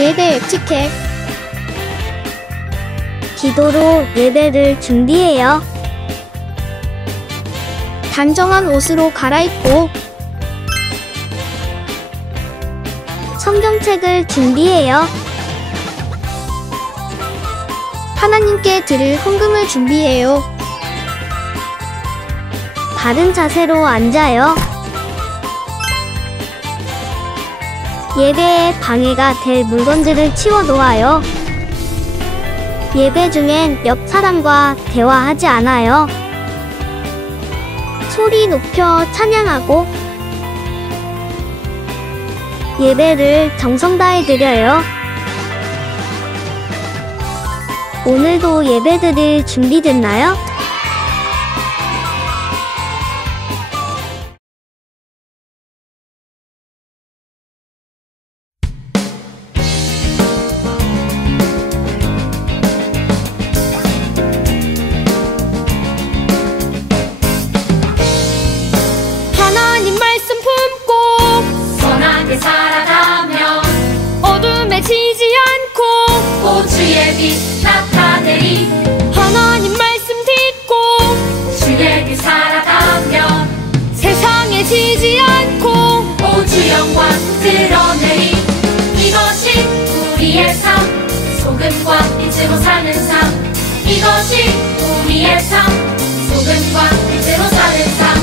예배 에티켓. 기도로 예배를 준비해요. 단정한 옷으로 갈아입고 성경책을 준비해요. 하나님께 드릴 헌금을 준비해요. 바른 자세로 앉아요. 예배에 방해가 될 물건들을 치워 놓아요. 예배 중엔 옆 사람과 대화하지 않아요. 소리 높여 찬양하고 예배를 정성 다해 드려요. 오늘도 예배드릴 준비됐나요? 하나님 말씀 품고 선하게 살아가면 어둠에 지지 않고 주의 빛 나타내리. 하나님 말씀 듣고 주의 길 살아가면 세상에 지지 않고 주 영광 드러내리. 이것이 우리의 삶, 소금과 빛으로 사는 삶. 이것이 우리의 삶, 소금과 빛으로 사는 삶.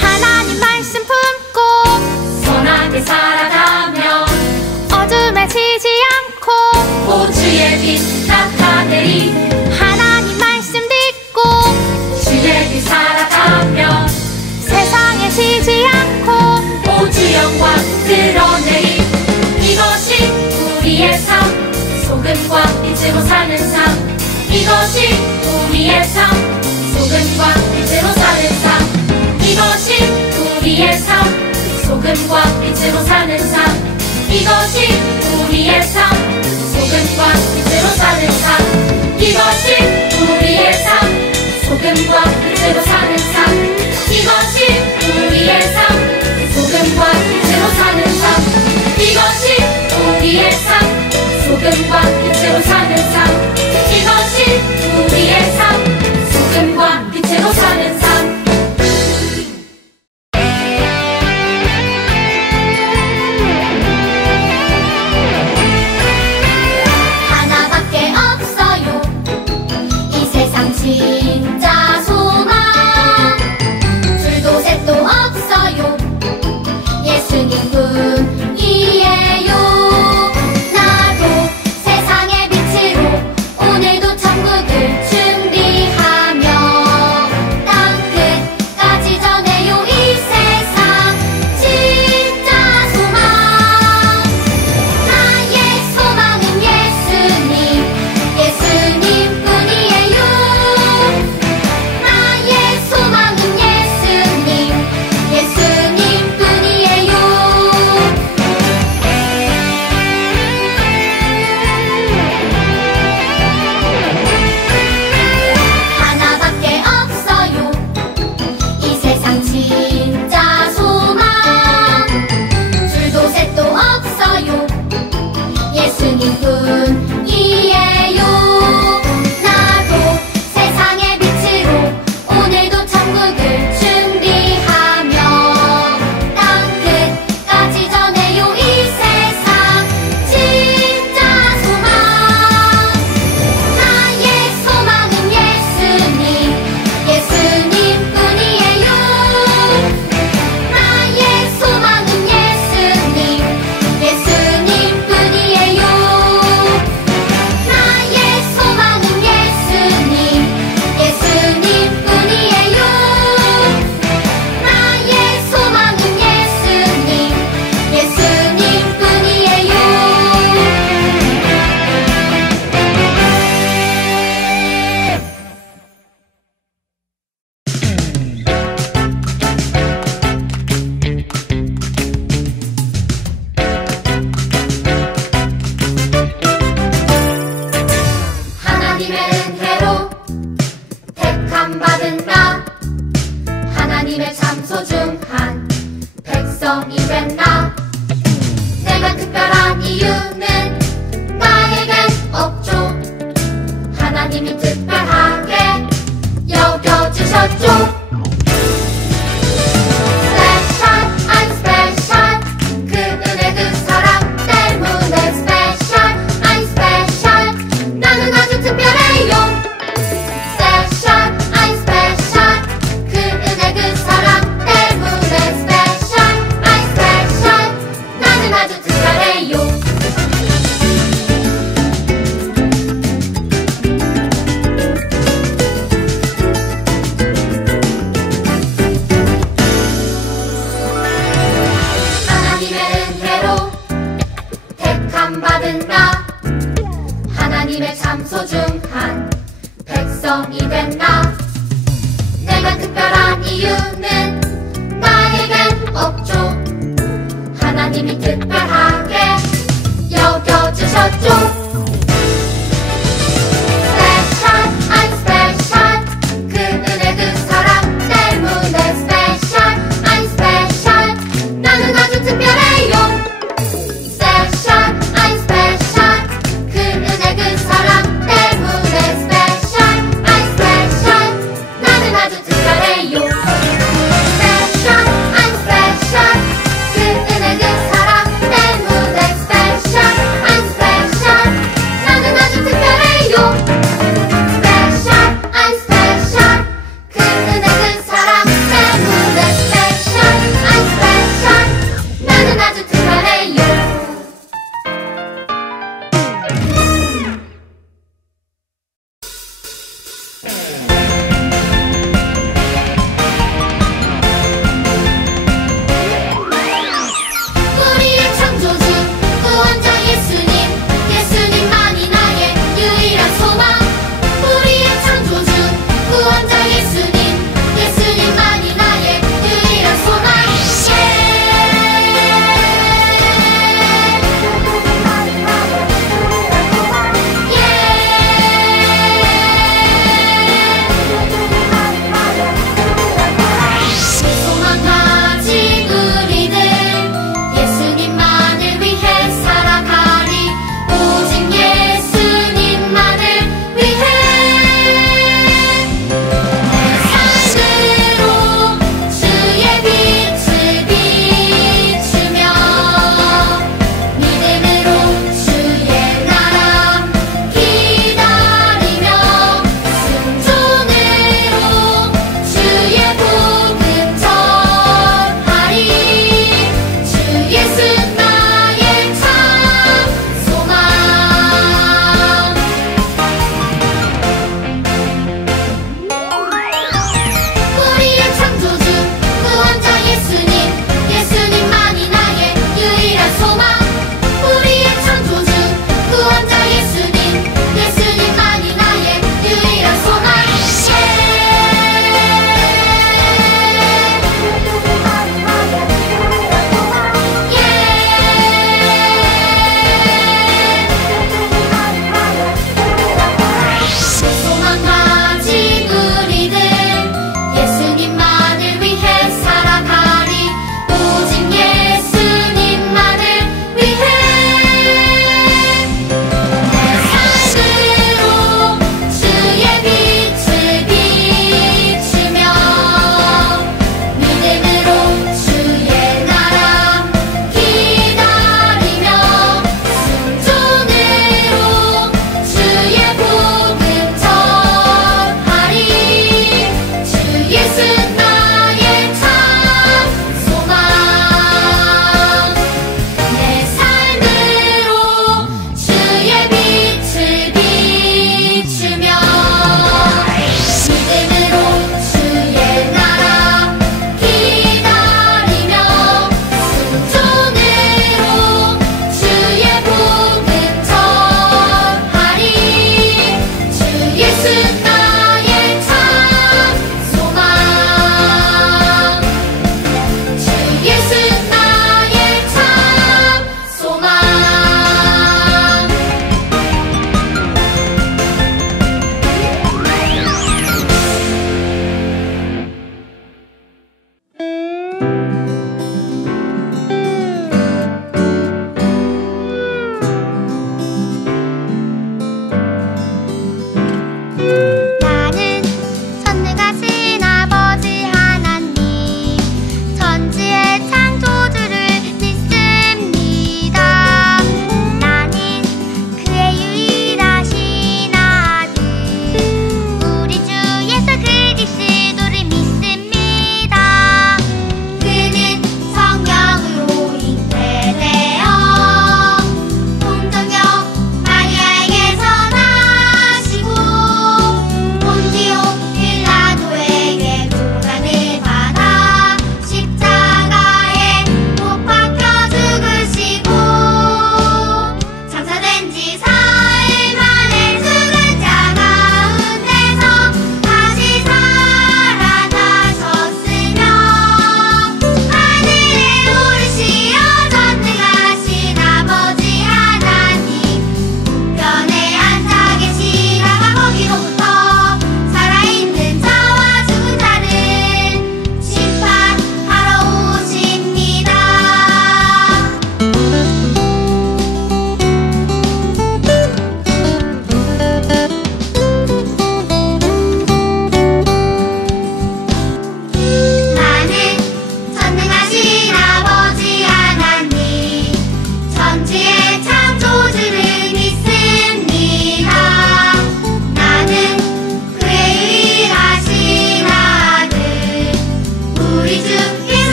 하나님 말씀 품고 선하게 살아가면 어둠에 지지 않고 주의 빛 나타내리. 하나님 말씀 듣고 주의 길 살아가면 세상에 지지 않고 주 영광 드러내리. 이것이 우리의 삶, 소금과 빛으로 사는 삶. 이것이 우리의 삶, 소금과 빛으로 사는 삶. 이것이 우리의 삶, 소금과 빛으로 사는 삶. 이것이 우리의 삶, 소금과 빛으로 사는 삶. 이것이 우리의 삶, 소금과 빛으로 사는 삶. 이것이 우리의 삶, 소금과 빛으로 사는 삶. 이것이 우리의 삶, 소금과 빛으로 사는 삶. 이것이 우리의 삶, 소금과 빛으로 사는 삶. 하나밖에 없어요. 이 세상 진짜 소망. 둘도 셋도 없어요. 예수님뿐이에요. 나도 세상의 빛으로 오늘도 천국을 준비하며 땅 끝까지 전해요. 이 세상 진짜 소망. 나의 소망은 예수님, 예수님뿐이에요. 택함받은 나 하나님의 참 소중한 백성이 된 나 내가 특별한 이유는 나에겐 없죠 하나님이 특별하게 여겨주셨죠 Special, I'm special 그 은혜 그 사랑 때문에 Special, I'm special 나는 아주 특별해요 Special, I'm special 그 은혜 그 사랑 때문에 Special, I'm special 나는 아주 특별해요 하나님의 은혜로 택함받은 나 하나님의 참 소중한 백성이 된 나 내가 특별한 이유는 나에겐 없죠 하나님이 특별하게 여겨주셨죠 Special, I'm special 그 은혜 그 사랑 때문에 Special, I'm special 나는 아주 특별해요 Special, I'm special 그 은혜 그 사랑 때문에 Special, I'm special 나는 아주 특별해요 Special, I'm special 그 은혜 그 사랑 때문에 Special, I'm special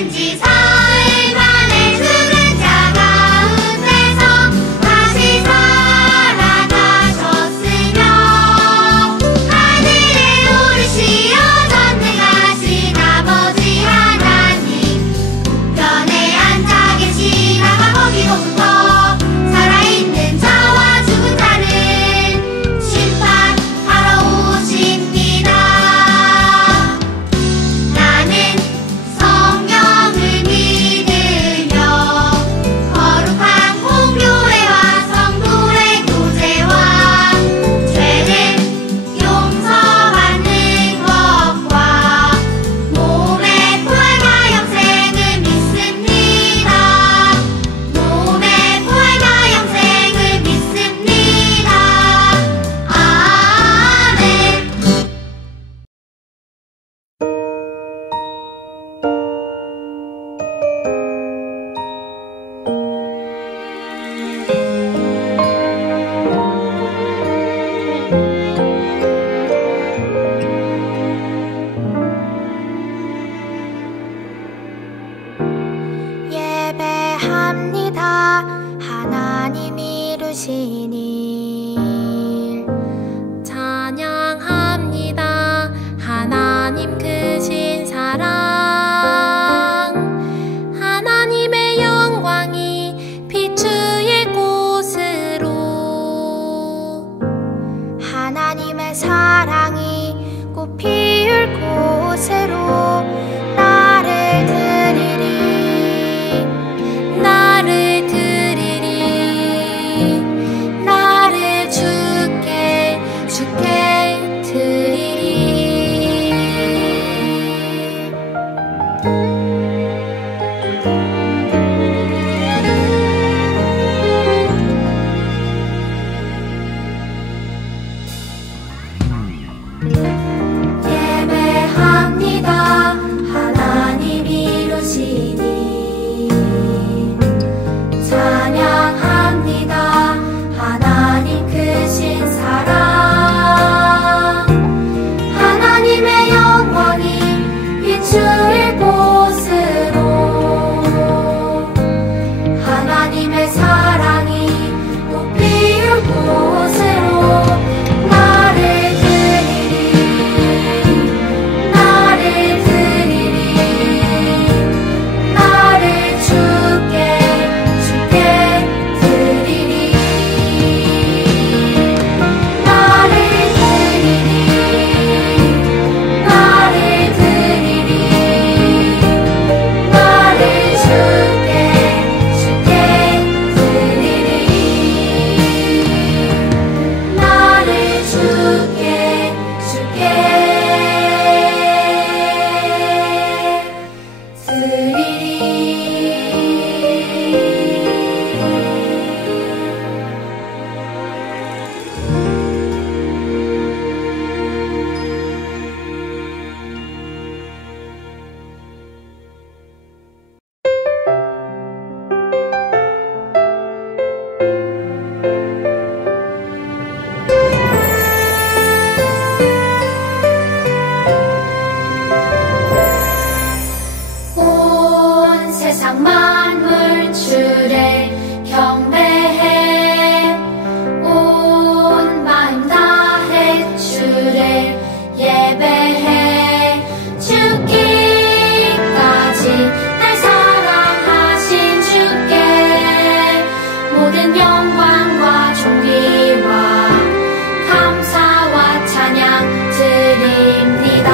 왠지 사흘만에 죽은 자 가운데서 다시 살아나셨으며 하늘에 오르시어 전능하신 아버지 하나님 우편에 앉아 계시다가 거기로부터 살아있는 자와 죽은 자를 심판하러 오십니다. 나는 성령을 믿으며 거룩한 공교회와 성도의 교제와 죄를 용서받는 것과 몸의 부활과 영생을 믿습니다. 몸의 부활과 영생을 믿습니다. 아멘. 예배합니다. 하나님 이루신 일 찬양합니다. 하나님 크신 사랑 하나님의 영광이 비추일 곳으로 하나님의 사랑이 꽃 피울 곳으로 나를 드리리 나를 드리리 나를 주께 드리리 예배합니다. 하나님 이루신 일 찬양합니다. 하나님 크신 사랑 하나님의 영광이 비추일 곳으로 하나님의 사랑이 꽃 피울 곳으로 나를 드리리 나를 드리리 나를 주께 드리리 나를 드리리 나를 드리리 나를 주께 드리리 나를 주께 온 세상 만물 주를 경배해 온 마음 다해 주를 예배해 죽기까지 날 사랑하신 주께 모든 영광과 존귀와 감사와 찬양 드립니다.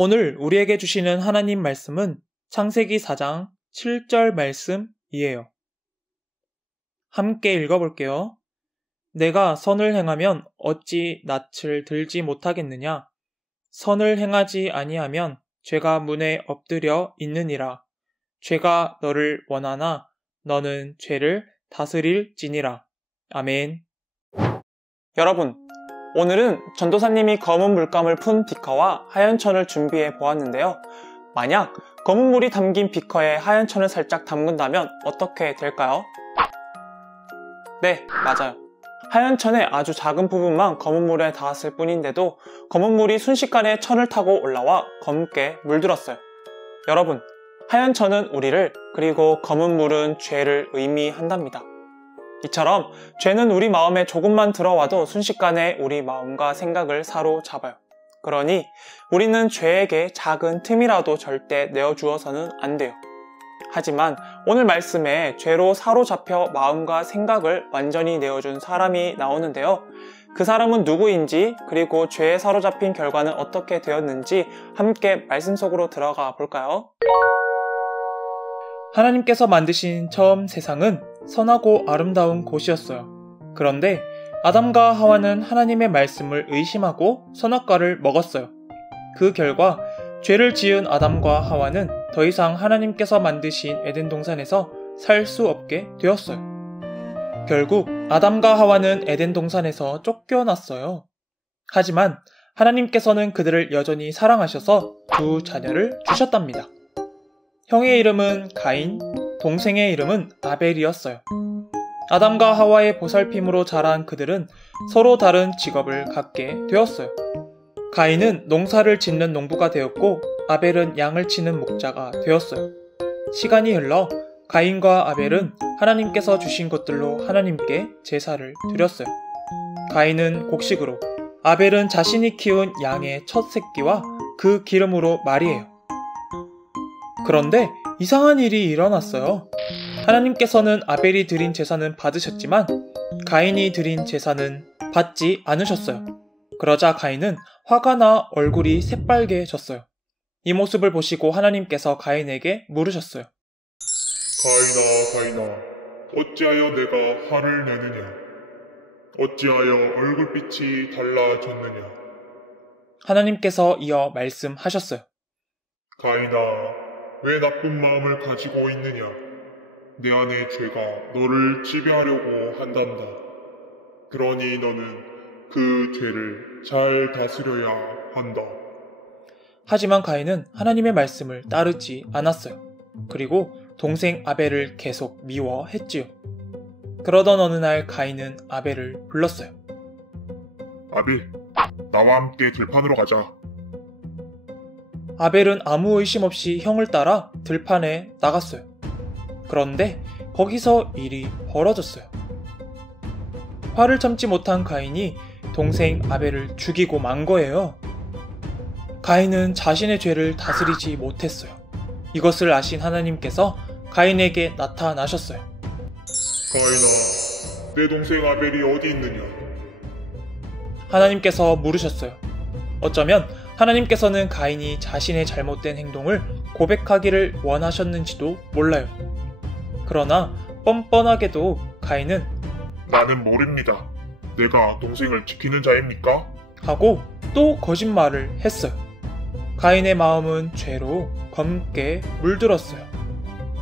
오늘 우리에게 주시는 하나님 말씀은 창세기 4장 7절 말씀이에요. 함께 읽어볼게요. 내가 선을 행하면 어찌 낯을 들지 못하겠느냐? 선을 행하지 아니하면 죄가 문에 엎드려 있느니라. 죄가 너를 원하나 너는 죄를 다스릴지니라. 아멘. 여러분, 오늘은 전도사님이 검은 물감을 푼 비커와 하얀 천을 준비해 보았는데요. 만약 검은 물이 담긴 비커에 하얀 천을 살짝 담근다면 어떻게 될까요? 네, 맞아요. 하얀 천의 아주 작은 부분만 검은 물에 닿았을 뿐인데도 검은 물이 순식간에 천을 타고 올라와 검게 물들었어요. 여러분, 하얀 천은 우리를, 그리고 검은 물은 죄를 의미한답니다. 이처럼 죄는 우리 마음에 조금만 들어와도 순식간에 우리 마음과 생각을 사로잡아요. 그러니 우리는 죄에게 작은 틈이라도 절대 내어주어서는 안 돼요. 하지만 오늘 말씀에 죄로 사로잡혀 마음과 생각을 완전히 내어준 사람이 나오는데요. 그 사람은 누구인지, 그리고 죄에 사로잡힌 결과는 어떻게 되었는지 함께 말씀 속으로 들어가 볼까요? 하나님께서 만드신 처음 세상은 선하고 아름다운 곳이었어요. 그런데 아담과 하와는 하나님의 말씀을 의심하고 선악과를 먹었어요. 그 결과 죄를 지은 아담과 하와는 더 이상 하나님께서 만드신 에덴 동산에서 살 수 없게 되었어요. 결국 아담과 하와는 에덴 동산에서 쫓겨났어요. 하지만 하나님께서는 그들을 여전히 사랑하셔서 두 자녀를 주셨답니다. 형의 이름은 가인, 동생의 이름은 아벨이었어요. 아담과 하와의 보살핌으로 자란 그들은 서로 다른 직업을 갖게 되었어요. 가인은 농사를 짓는 농부가 되었고 아벨은 양을 치는 목자가 되었어요. 시간이 흘러 가인과 아벨은 하나님께서 주신 것들로 하나님께 제사를 드렸어요. 가인은 곡식으로, 아벨은 자신이 키운 양의 첫 새끼와 그 기름으로 말이에요. 그런데 이상한 일이 일어났어요. 하나님께서는 아벨이 드린 제사는 받으셨지만 가인이 드린 제사는 받지 않으셨어요. 그러자 가인은 화가 나 얼굴이 새빨개졌어요. 이 모습을 보시고 하나님께서 가인에게 물으셨어요. 가인아, 어찌하여 내가 화를 내느냐? 어찌하여 얼굴빛이 달라졌느냐? 하나님께서 이어 말씀하셨어요. 가인아, 왜 나쁜 마음을 가지고 있느냐? 내 안의 죄가 너를 지배하려고 한단다. 그러니 너는 그 죄를 잘 다스려야 한다. 하지만 가인은 하나님의 말씀을 따르지 않았어요. 그리고 동생 아벨을 계속 미워했지요. 그러던 어느 날 가인은 아벨을 불렀어요. 아벨, 나와 함께 들판으로 가자. 아벨은 아무 의심 없이 형을 따라 들판에 나갔어요. 그런데 거기서 일이 벌어졌어요. 화를 참지 못한 가인이 동생 아벨을 죽이고 만 거예요. 가인은 자신의 죄를 다스리지 못했어요. 이것을 아신 하나님께서 가인에게 나타나셨어요. 가인아, 내 동생 아벨이 어디 있느냐? 하나님께서 물으셨어요. 어쩌면 하나님께서는 가인이 자신의 잘못된 행동을 고백하기를 원하셨는지도 몰라요. 그러나 뻔뻔하게도 가인은 나는 모릅니다. 내가 동생을 지키는 자입니까? 하고 또 거짓말을 했어요. 가인의 마음은 죄로 검게 물들었어요.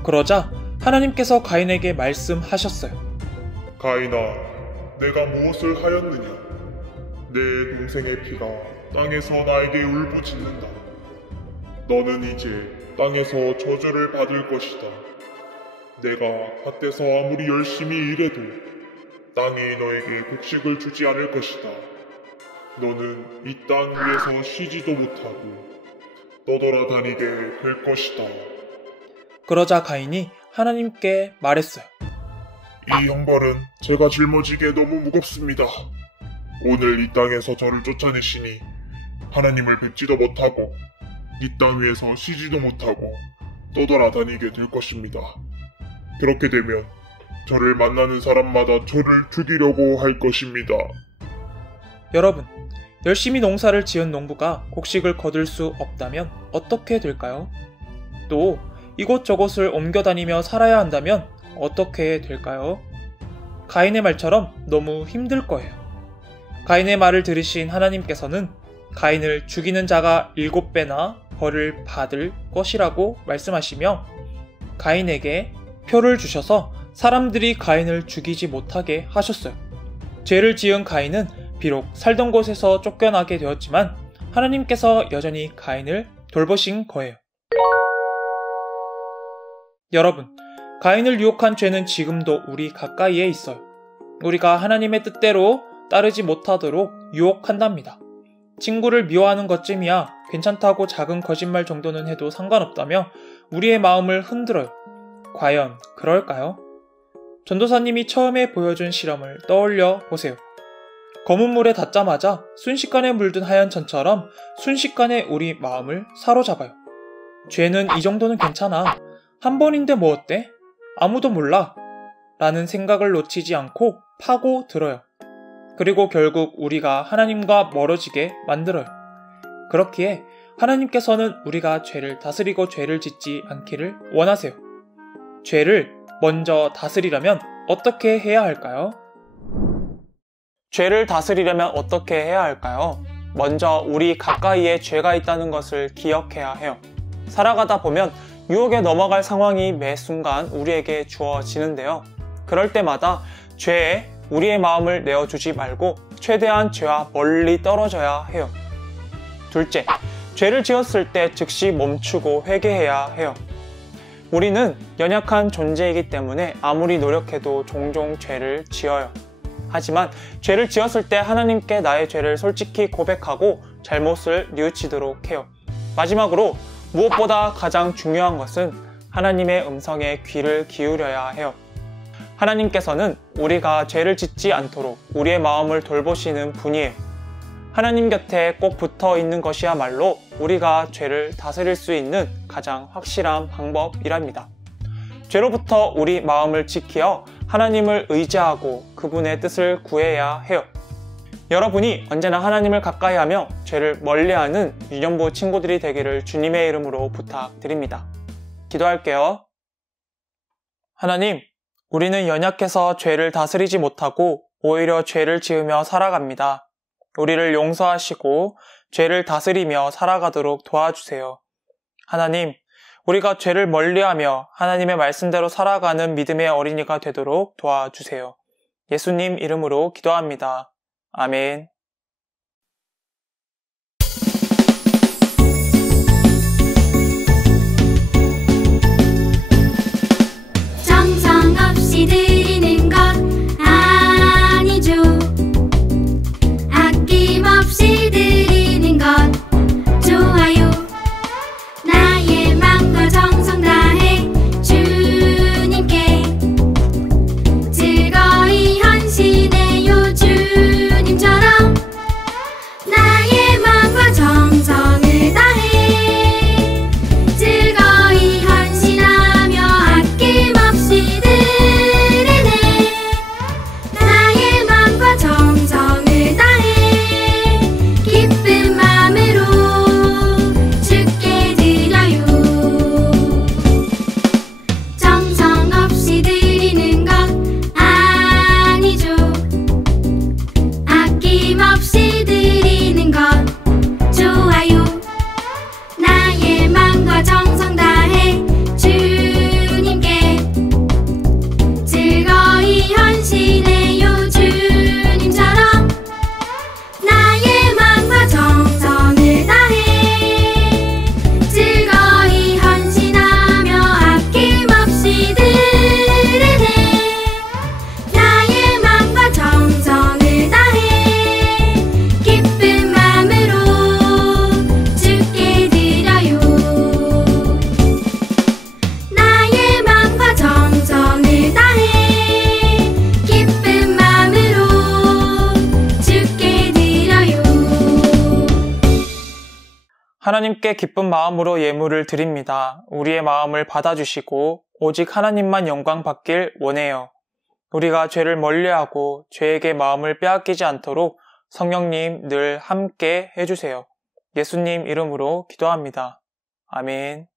그러자 하나님께서 가인에게 말씀하셨어요. 가인아, 내가 무엇을 하였느냐? 내 동생의 피가 땅에서 나에게 울부짖는다. 너는 이제 땅에서 저주를 받을 것이다. 내가 밭에서 아무리 열심히 일해도 땅이 너에게 곡식을 주지 않을 것이다. 너는 이 땅 위에서 쉬지도 못하고 떠돌아다니게 될 것이다. 그러자 가인이 하나님께 말했어요. 이 형벌은 제가 짊어지기에 너무 무겁습니다. 오늘 이 땅에서 저를 쫓아내시니 하나님을 뵙지도 못하고 이 땅 위에서 쉬지도 못하고 떠돌아다니게 될 것입니다. 그렇게 되면 저를 만나는 사람마다 저를 죽이려고 할 것입니다. 여러분, 열심히 농사를 지은 농부가 곡식을 거둘 수 없다면 어떻게 될까요? 또 이곳저곳을 옮겨 다니며 살아야 한다면 어떻게 될까요? 가인의 말처럼 너무 힘들 거예요. 가인의 말을 들으신 하나님께서는 가인을 죽이는 자가 7배나 벌을 받을 것이라고 말씀하시며 가인에게 표를 주셔서 사람들이 가인을 죽이지 못하게 하셨어요. 죄를 지은 가인은 비록 살던 곳에서 쫓겨나게 되었지만 하나님께서 여전히 가인을 돌보신 거예요. 여러분, 가인을 유혹한 죄는 지금도 우리 가까이에 있어요. 우리가 하나님의 뜻대로 따르지 못하도록 유혹한답니다. 친구를 미워하는 것쯤이야 괜찮다고 작은 거짓말 정도는 해도 상관없다며 우리의 마음을 흔들어요. 과연 그럴까요? 전도사님이 처음에 보여준 실험을 떠올려 보세요. 검은 물에 닿자마자 순식간에 물든 하얀 천처럼 순식간에 우리 마음을 사로잡아요. 죄는 이 정도는 괜찮아. 한 번인데 뭐 어때? 아무도 몰라. 라는 생각을 놓치지 않고 파고 들어요. 그리고 결국 우리가 하나님과 멀어지게 만들어요. 그렇기에 하나님께서는 우리가 죄를 다스리고 죄를 짓지 않기를 원하세요. 죄를 먼저 다스리려면 어떻게 해야 할까요? 죄를 다스리려면 어떻게 해야 할까요? 먼저 우리 가까이에 죄가 있다는 것을 기억해야 해요. 살아가다 보면 유혹에 넘어갈 상황이 매 순간 우리에게 주어지는데요. 그럴 때마다 죄에 우리의 마음을 내어주지 말고 최대한 죄와 멀리 떨어져야 해요. 둘째, 죄를 지었을 때 즉시 멈추고 회개해야 해요. 우리는 연약한 존재이기 때문에 아무리 노력해도 종종 죄를 지어요. 하지만 죄를 지었을 때 하나님께 나의 죄를 솔직히 고백하고 잘못을 뉘우치도록 해요. 마지막으로 무엇보다 가장 중요한 것은 하나님의 음성에 귀를 기울여야 해요. 하나님께서는 우리가 죄를 짓지 않도록 우리의 마음을 돌보시는 분이에요. 하나님 곁에 꼭 붙어 있는 것이야말로 우리가 죄를 다스릴 수 있는 가장 확실한 방법이랍니다. 죄로부터 우리 마음을 지키어 하나님을 의지하고 그분의 뜻을 구해야 해요. 여러분이 언제나 하나님을 가까이하며 죄를 멀리하는 유년부 친구들이 되기를 주님의 이름으로 부탁드립니다. 기도할게요. 하나님, 우리는 연약해서 죄를 다스리지 못하고 오히려 죄를 지으며 살아갑니다. 우리를 용서하시고 죄를 다스리며 살아가도록 도와주세요. 하나님, 우리가 죄를 멀리하며 하나님의 말씀대로 살아가는 믿음의 어린이가 되도록 도와주세요. 예수님 이름으로 기도합니다. 아멘. 정성 없이 드리는 것 아니죠. 아낌없이 드리는 것 좋아요. 나의 마음과 정성 다해 주님께 즐거이 헌신해요. 주님처럼 나의 마음과 정성을 다해 즐거이 헌신하며 아낌없이 드리네. 나의 마음과 정성을 다해 기쁜 마음으로 주께 드려요. 정성 없이 드리는 것 아니죠. 아낌없이 드리는 것 좋아요. 나의 마음과 정성 다해 주님께 즐거이 헌신해요. 주님처럼 나의 마음과 정성을 다해 즐거이 헌신하며 아낌없이 드리네. 나의 마음과 정성을 다해 기쁜 마음으로 주께 드려요. 나의 마음과 정성을 다해 기쁜 마음으로 주께 드려요. 하나님께 기쁜 마음으로 예물을 드립니다. 우리의 마음을 받아주시고 오직 하나님만 영광 받길 원해요. 우리가 죄를 멀리하고 죄에게 마음을 빼앗기지 않도록 성령님 늘 함께 해주세요. 예수님 이름으로 기도합니다. 아멘.